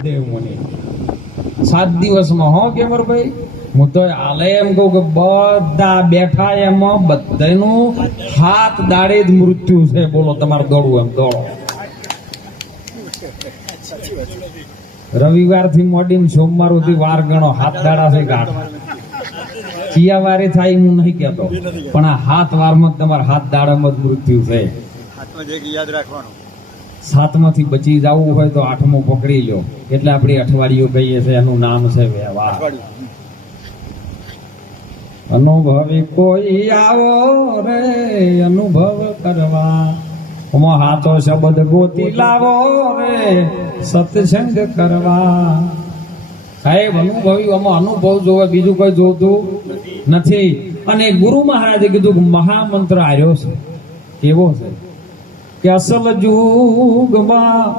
દેવ મને. સાત દિવસમાં હો કેમરભાઈ હું તો હાલે એમ કહું કે બધા બેઠા એમાં બધાનું હાથ દાડે જ મૃત્યુ છે. બોલો તમારે દોડવું એમ, દોડો. રવિવારથી મોડી સોમવાર સુધી વાર ગણો, હાથ દાડા છે ગાઢ ચિયાવારે થાય હું નહીં કેતો પણ આ હાથ વારમાં તમારા હાથ દાડામાં જ મૃત્યુ છે. હાથમાં યાદ રાખવાનું. સાતમાંથી બચી જવું હોય તો આઠમું પકડી લો એટલે આપણી અઠવાડિયું કહીએ છીએ એનું નામ છે વ્યવહાર. અનુભવી કોઈ આવો રે અનુભવ કરવા. હું હાથો શબ્દ ગોતી લાવો રે સત્સંગ કરવા. સાહેબ અનુભવી આમાં અનુભવ જોવે બીજું કોઈ જોતું નથી. અને ગુરુ મહારાજે કીધું મહામંત્ર આવ્યો છે. કેવો છે? કે અસલ જુગમાં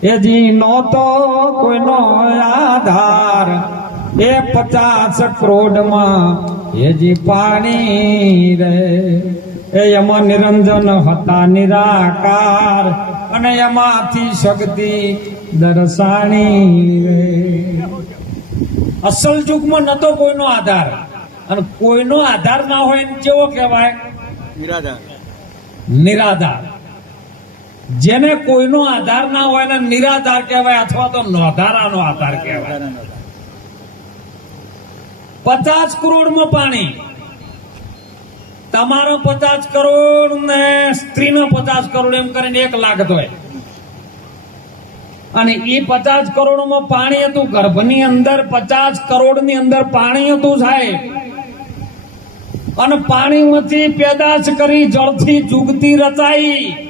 એજી નહોતો કોઈનો આધાર. એ પચાસ કરોડમાં એજી પાણી રે. એ એમાં નિરંજન હતા નિરાકાર અને એમાંથી શક્તિ દર્શાણી રે. અસલ યુગમાં નતો કોઈનો આધાર. અને કોઈનો આધાર ના હોય કેવો કહેવાય? નિરાધાર. નિરાધાર. જેને કોઈનો આધાર ના હોય ને નિરાધાર કહેવાય અથવા તો નોધારાનો આધાર કહેવાય. પચાસ કરોડમાં પાણી. તમારો પચાસ કરોડ ને સ્ત્રીનો પચાસ કરોડ એમ કરીને એક લાખ હોય. અને એ પચાસ કરોડમાં પાણી હતું, ગર્ભની અંદર પચાસ કરોડની અંદર પાણી હતું સાહેબ. અને પાણીમાંથી પેદાશ કરી, જળથી જુગતી રચાઈ.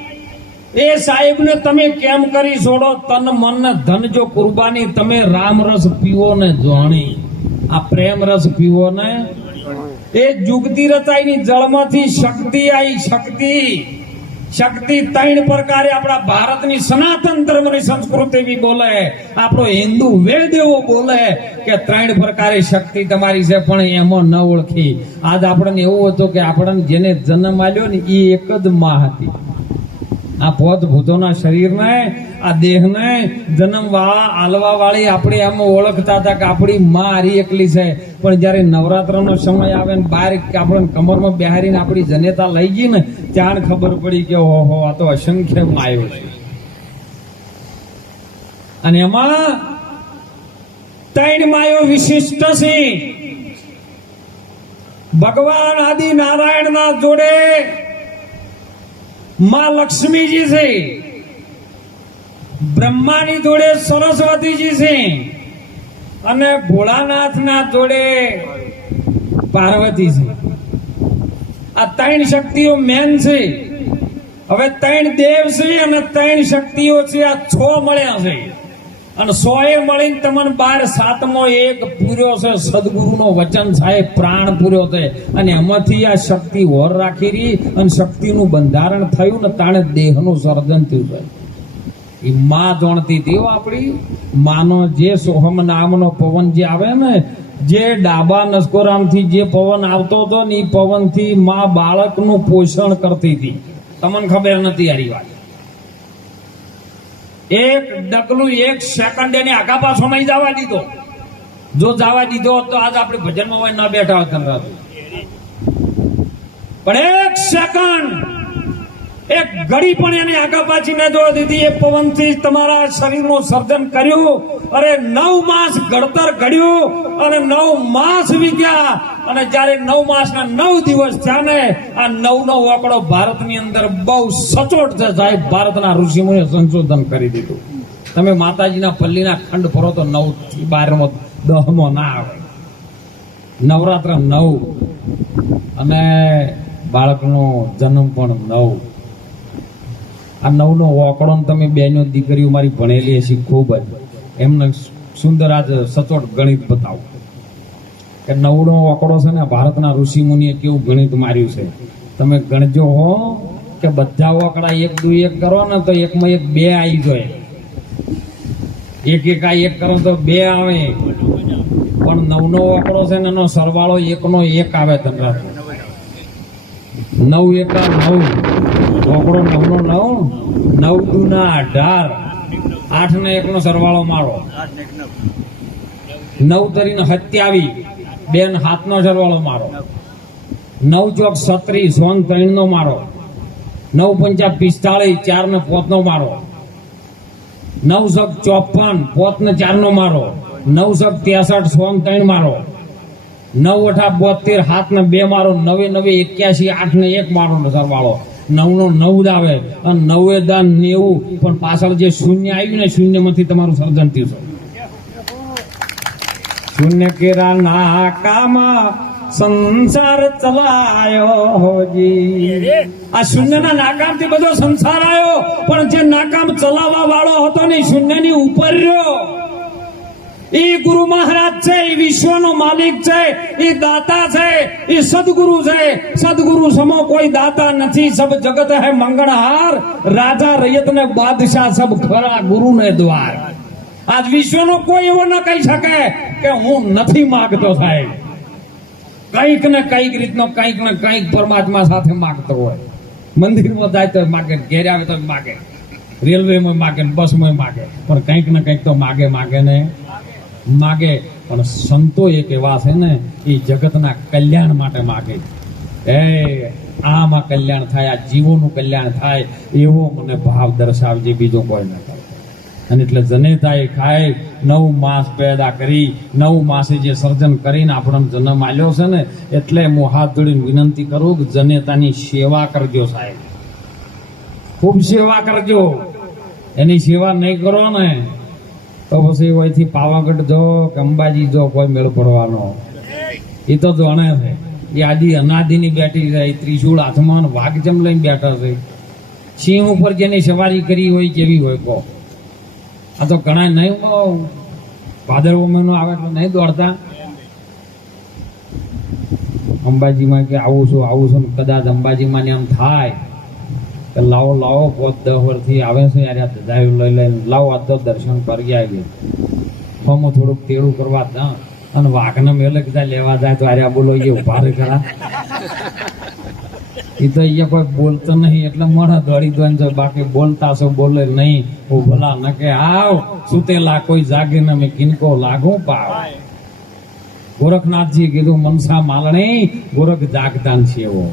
એ સાહેબને તમે કેમ કરી છોડો? તન મન ધન જો કુરબાની તમે રામ રસ પીવો ને જાણી. આ પ્રેમ રસ પીવો ને એ જુગતી રચાઈની જળમાંથી શક્તિ આવી શક્તિ. શક્તિ ત્રણ પ્રકારે આપણા ભારતની સનાતન ધર્મની સંસ્કૃતિ બી બોલે. આપણો હિન્દુ વેદ એવો બોલે કે ત્રણ પ્રકારે શક્તિ તમારી છે, પણ એમાં ન ઓળખી. આજ આપણને એવું હતું કે આપણને જેને જન્મ આલ્યો ને એ એક જ માં હતી. આ પોત ભૂતોના શરીરને, આ દેહને, જન્મવાળા આલવા વાળી આપણે એમ ઓળખતા હતા કે આપણી માં હારી એકલી છે. પણ જ્યારે નવરાત્રનો સમય આવે ને બહાર આપણને કમરમાં બેહારીને આપણી જનેતા લઈ ગઈ ને, ત્યાં ખબર પડી કે ઓહો, આ તો અસંખ્ય માયો છે. અને એમાં ત્રણ માયો વિશિષ્ટ છે. ભગવાન આદિ નારાયણના જોડે માં લક્ષ્મીજી છે. બ્રહ્માની જોડે સરસ્વતીજી છે. અને ભોળાનાથના જોડે પાર્વતી છે. આ ત્રણ શક્તિઓ મેન છે. હવે ત્રણ દેવ છે અને ત્રણ શક્તિઓ છે. આ છ મળ્યા છે. અને સો એ મળીને તમને બાર સાતમો એક પૂર્યો છે. સદગુરુનો વચન સાહેબ પ્રાણ પૂર્યો છે. અને એમાંથી આ શક્તિ હોર રાખી રહી અને શક્તિનું બંધારણ થયું ને તાણે દેહનું સર્જન થયું છે. એ માં જોણતી હતી આપણી. માનો જે સોહમ નામનો પવન જે આવે ને, જે ડાબા નસ્કોરામથી જે પવન આવતો હતો ને એ પવનથી માં બાળકનું પોષણ કરતી હતી. તમને ખબર નથી આરી વાત એક ડગલું એક સેકન્ડ એને આગા પાછો જવા દીધો. જો જવા દીધો તો આજ આપણે ભજનમાં ના બેઠા હોત પણ એક સેકન્ડ એક ઘડી પણ એને આગા પાછી ન જોવા દીધી. એ પવનથી તમારા શરીરનું સર્જન કર્યું. અરે નવ માસ ઘડતર ઘડ્યું અને નવ માસ વીત્યા અને જ્યારે નવ માસના નવ દિવસ થયા ને, આ નવ નવ આંકડો ભારતની અંદર બહુ સચોટ છે સાહેબ ભારતના ઋષિમુએ સંશોધન કરી દીધું. તમે માતાજીના પલ્લીના ખંડ ફરો તો નવથી બારમો દહમો ના આવે. નવરાત્ર નવ. અને બાળકનો જન્મ પણ નવ. આ નવનો ઓકડો ને તમે બેનો દીકરીઓ મારી ભણેલી હશે ખૂબ જ. એમને સુંદર આજ સચોટ ગણિત બતાવો. કે નવનો વકડો છે ને ભારતના ઋષિ મુનિએ કેવું ગણિત માર્યું છે. તમે ગણજો હો કે બધા ઓકડા એક દુ એક કરો ને તો એકમાં એક બે આવી જાય. એક એક આ એક કરો તો બે આવે. પણ નવનો વકડો છે ને, એનો સરવાળો એકનો એક આવે ધનરાજ. નવ એકા નવ. ઓકડો નવનો નવ નવ દુ ના અઢાર. આઠ ને એક નો સરવાળો મારો. નવ તરીને સત્યાવી બે ને હાથ નો સરવાળો મારો. નવ ચોક સત્રી સોન ત્રણ નો મારો. નવ પંચા પિસ્તાળીસ ચાર ને પોત નો મારો. નવ સક ચોપન પોત ને ચાર નો મારો. નવ સક ત્રેસઠ સોન ત્રણ મારો. નવ અઠા બોતેર હાથ ને બે મારો. નવે નવે એક્યાસી આઠ ને એક મારો ને સરવાળો. નવ નો નવ જ અને નવે દા નેવું, પણ પાછળ જે શૂન્ય આવ્યું ને શૂન્યમાંથી તમારું સર્જન થયું શૂન્ય કેરા નાકામાં સંસાર ચલાયો હોજી. આ શૂન્યના નાકામથી બધો સંસાર આવ્યો, પણ જે નાકામ ચલાવવા વાળો હતો ને શૂન્યની ઉપર રહ્યો. એ ગુરુ મહારાજ છે એ વિશ્વનો માલિક છે એ દાતા છે એ સદગુરુ છે. સદગુરુ સમો કોઈ દાતા નથી, સબ જગત હે મંગળહાર. રાજા રૈયત ને બાદશાહ સબ ખરા ગુરુ ને દ્વાર. આજ વિશ્વનો કોઈ એવો ન કહી શકે કે હું નથી માગતો સાહેબ. કંઈક ને કંઈક રીતનો કંઈક ને કંઈક પરમાત્મા સાથે માગતો હોય. મંદિરમાં જાય તો માગે, ઘેર આવે તો માગે. રેલવેમાં માગે બસ બસમાં માગે. પણ કંઈક ને કંઈક તો માગે માગે ને માગે, પણ સંતો એક એવા છે ને એ જગતના કલ્યાણ માટે માગે. એ, આમાં કલ્યાણ થાય, આ જીવોનું કલ્યાણ થાય, એવો મને ભાવ દર્શાવજે બીજો કોઈ ન કરે અને એટલે જનેતાએ ખાય, નવ માસ પેદા કરી, નવ માસે જે સર્જન કરીને આપણને જન્મ આલ્યો છે ને, એટલે હું હાથ જોડીને વિનંતી કરું કે જનેતાની સેવા કરજો સાહેબ. ખૂબ સેવા કરજો. એની સેવા નહીં કરો ને તો પછી અહીંથી પાવાગઢ જો કે અંબાજી જો કોઈ મેળ પડવાનો. એ તો જાણે છે. એ આદિ અનાદિની બેઠી છે ત્રિશુળ હાથમાં ને વાઘ જમ લઈને બેઠા છે. સિંહ ઉપર જેની સવારી કરી હોય કેવી હોય કહો. આ તો ઘણા નહીં. ભાદરવો મહિનો આવે એટલે નહીં દોડતા. અંબાજીમાં કે આવું છું આવું છું કદાચ અંબાજીમાં ને એમ થાય. કે લાવો લાવો, પોત દસ વર્ષથી આવે છે યાર, આ ધજાયું લઈ લઈને લાવો, આ તો દર્શન કરી ગયા હમું થોડુંક તેડું કરવા જા અને વાઘને મેલે કીધા, લેવા જાય તો આર્યા બોલો એ ઊભા રે ખરા. એ તો અહીંયા કોઈ બોલતો નહીં, એટલે મને દોડી દોન બાકી બોલતા છો, બોલે નહીં. હું ભલા ન કે આવ, સુતેલા કોઈ જાગે મેં કિનકો લાગુ પાવ. ગોરખનાથજી કીધું, મનસા માલણી, ગોરખ જાગદાન છે એવો.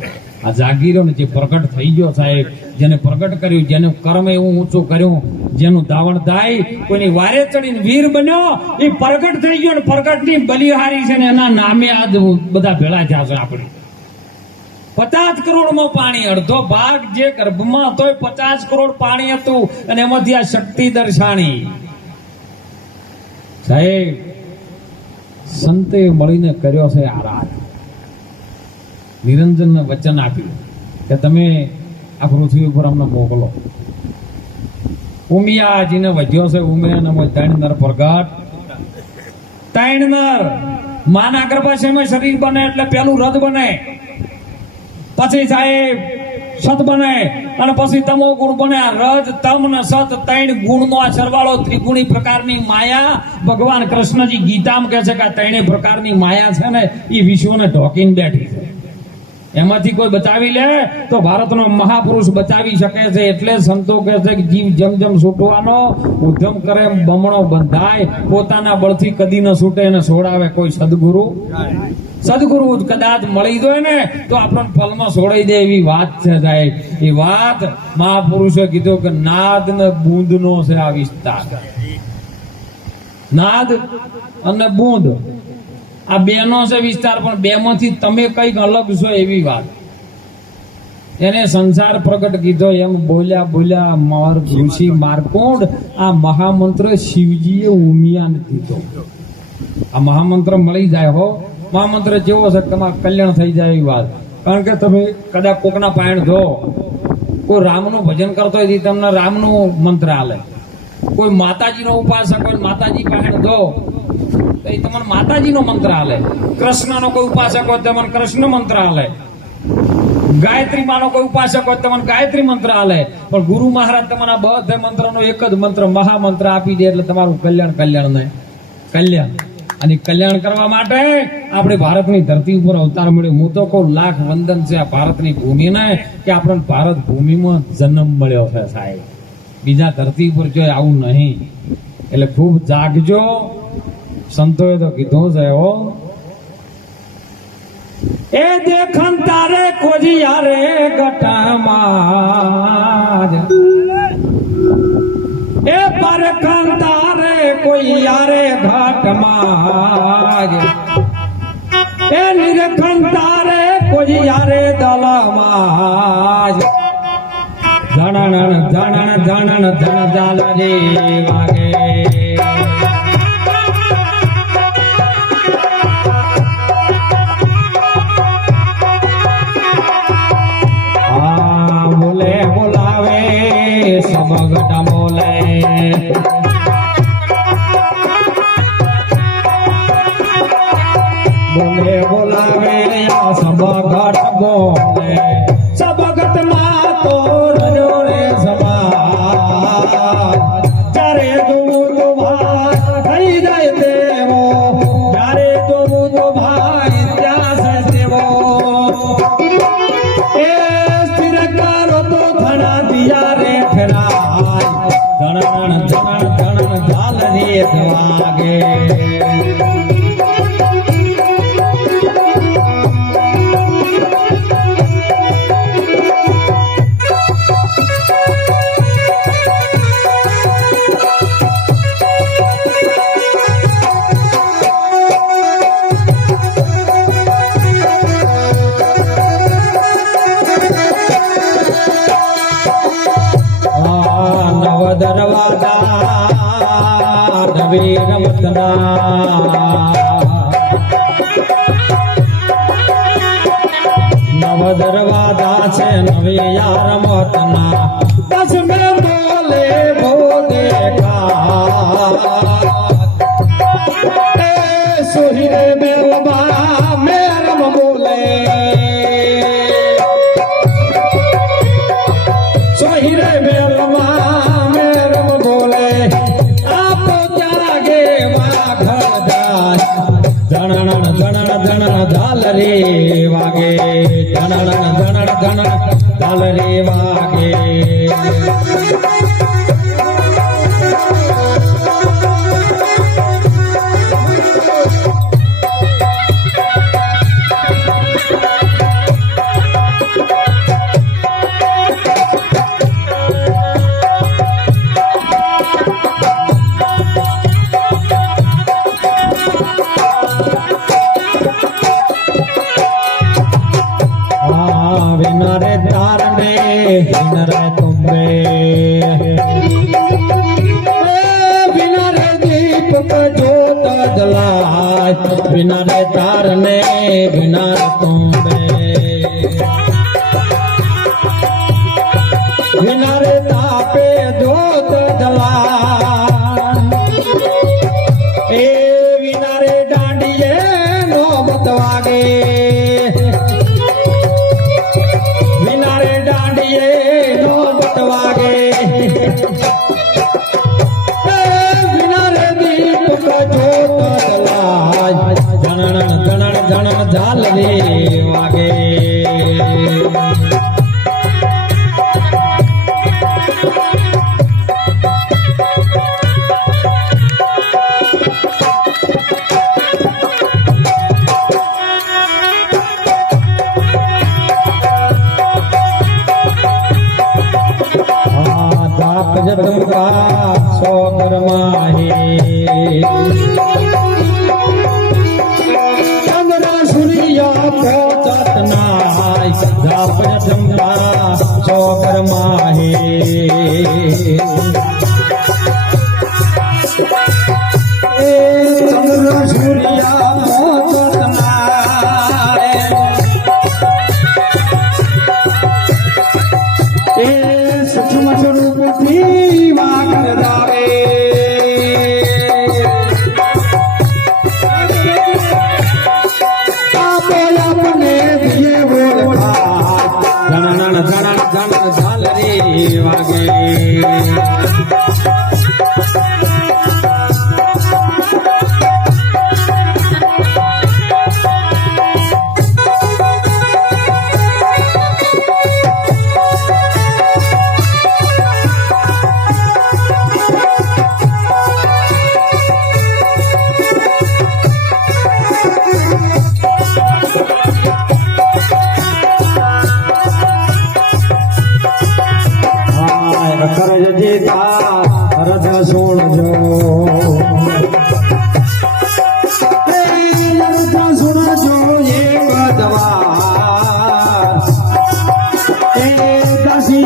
આ જાગીરો ને જે પ્રગટ થઈ ગયો સાહેબ જેને પ્રગટ કર્યું, જેનું કર્મ એવું ઊંચું કર્યું, જેનું દાવણ દાય, કોઈની વારે ચડીને વીર બન્યો, એ પ્રગટ થઈ ગયો પ્રગટની બલિહારી છે ને એના નામે આજ બધા ભેળા થયા છે આપણે. પચાસ કરોડમાં પાણી, અડધો ભાગ જે ગર્ભમાં હતો પચાસ કરોડ પાણી હતું અને એમાંથી આ શક્તિ દર્શાણી. સાહેબ, સંતે મળીને કર્યો છે આરાધ. નિરંજનને વચન આપ્યું કે તમે આ પૃથ્વી ઉપર અમને મોકલો. ઉમિયાજીને વધ્યો છે ઉમિયાને ત્રણ નર પ્રગટ. નર માના ગર્ભાશયમાં શરીર બને એટલે પેલું રદ બને. પછી સાહેબ સત બને અને પછી તમો ગુણ બને. રજ તમ ને સત ત્રણ ગુણનો આ સરવાળો ત્રિગુણી પ્રકારની માયા. ભગવાન કૃષ્ણજી ગીતામાં કહે છે કે આ ત્રણેય પ્રકારની માયા છે ને એ વિશ્વને ઢોકીને બેઠી છે. એમાંથી કોઈ બચાવી લે, તો ભારતનો મહાપુરુષ બચાવી શકે છે. એટલે સંતો કહે છે કે જીવ જમ જમ છૂટવાનો ઉદ્યમ કરે બમણો બંધાય. પોતાના બળથી કદી ન છૂટે અને છોડાવે કોઈ સદગુરુ. સદગુરુ કદાચ મળી ગયો ને, તો આપણને ફલમાં છોડાઈ દે એવી વાત છે સાહેબ. એ વાત મહાપુરુષે કીધું કે નાદ ને બૂંદ નો છે આ વિસ્તાર. નાદ અને બૂંદ. આ બે નો છે વિસ્તાર, પણ બે માંથી તમે કંઈક અલગ છો એવી વાત. એને સંસાર પ્રગટ કીધો, એમ બોલ્યા બોલ્યા માર ઋષિ મારકોડ, આ મહામંત્ર શિવજીએ ઉમિયાને દીધો. આ મહામંત્ર મળી જાય હો. મહામંત્ર જેવો છે, તમારું કલ્યાણ થઈ જાય એવી વાત. કારણ કે તમે કદાચ કોકના પાયણ જો, કોઈ રામનું ભજન કરતો હોય તમને રામનું મંત્ર આલે. કોઈ માતાજીનો ઉપાસક હોય માતાજી પાયણ જો તો એ તમને માતાજીનો મંત્ર આલે કૃષ્ણનો કોઈ ઉપાસક હોય તમને કૃષ્ણ મંત્ર હાલે. ગાયત્રી માનો કોઈ ઉપાસક હોય તમને ગાયત્રી મંત્ર હાલે. પણ ગુરુ મહારાજ તમને બધા મંત્રનો એક જ મંત્ર, મહામંત્ર આપી દે એટલે તમારું કલ્યાણ કલ્યાણ નહીં. કલ્યાણ. અને કલ્યાણ કરવા માટે આપણે ભારતની ધરતી ઉપર અવતાર મળ્યો. હું તો કહું, લાખ વંદન છે આ ભારતની ભૂમિને કે આપણને ભારત ભૂમિમાં જન્મ મળ્યો છે સાહેબ. બીજા ધરતી ઉપર જો આવું નહીં, એટલે ખૂબ જાગજો. સંતોએ તો કીધું છે એ દેખન તારે કોજિયારે ગટામાં એ પરખન તારે કોઈ યારે ઘાટમાં એ નિરખન તારે કોઈ યારે દલમાં ધણણ ધણણ ધણણ ધણ જાલ રે વાગે. યાર મોતના. દસ મે બોલે બહુ દેખા સોહિરે મેલબા મેરમ બોલે. સોહિરે મેલમાં મેરમ બોલે. આપ જાગે વાઘર દાસ ધણણ ધણણ ધણણ, ધાલ રે વાગે. ધણણ ધણ ધણણ ધાલ રે વાગે વિનરે તારને વિનરે તુંબે વિનરે દીપક જોત જલાય. रे તારને વિનર તુંબે. વિનરે જાપ જતમકા સો કરમાહી સૂર્ય પોચત નાય જાપ જતમકા સો કરમાહી સૂર્ય એ દાસી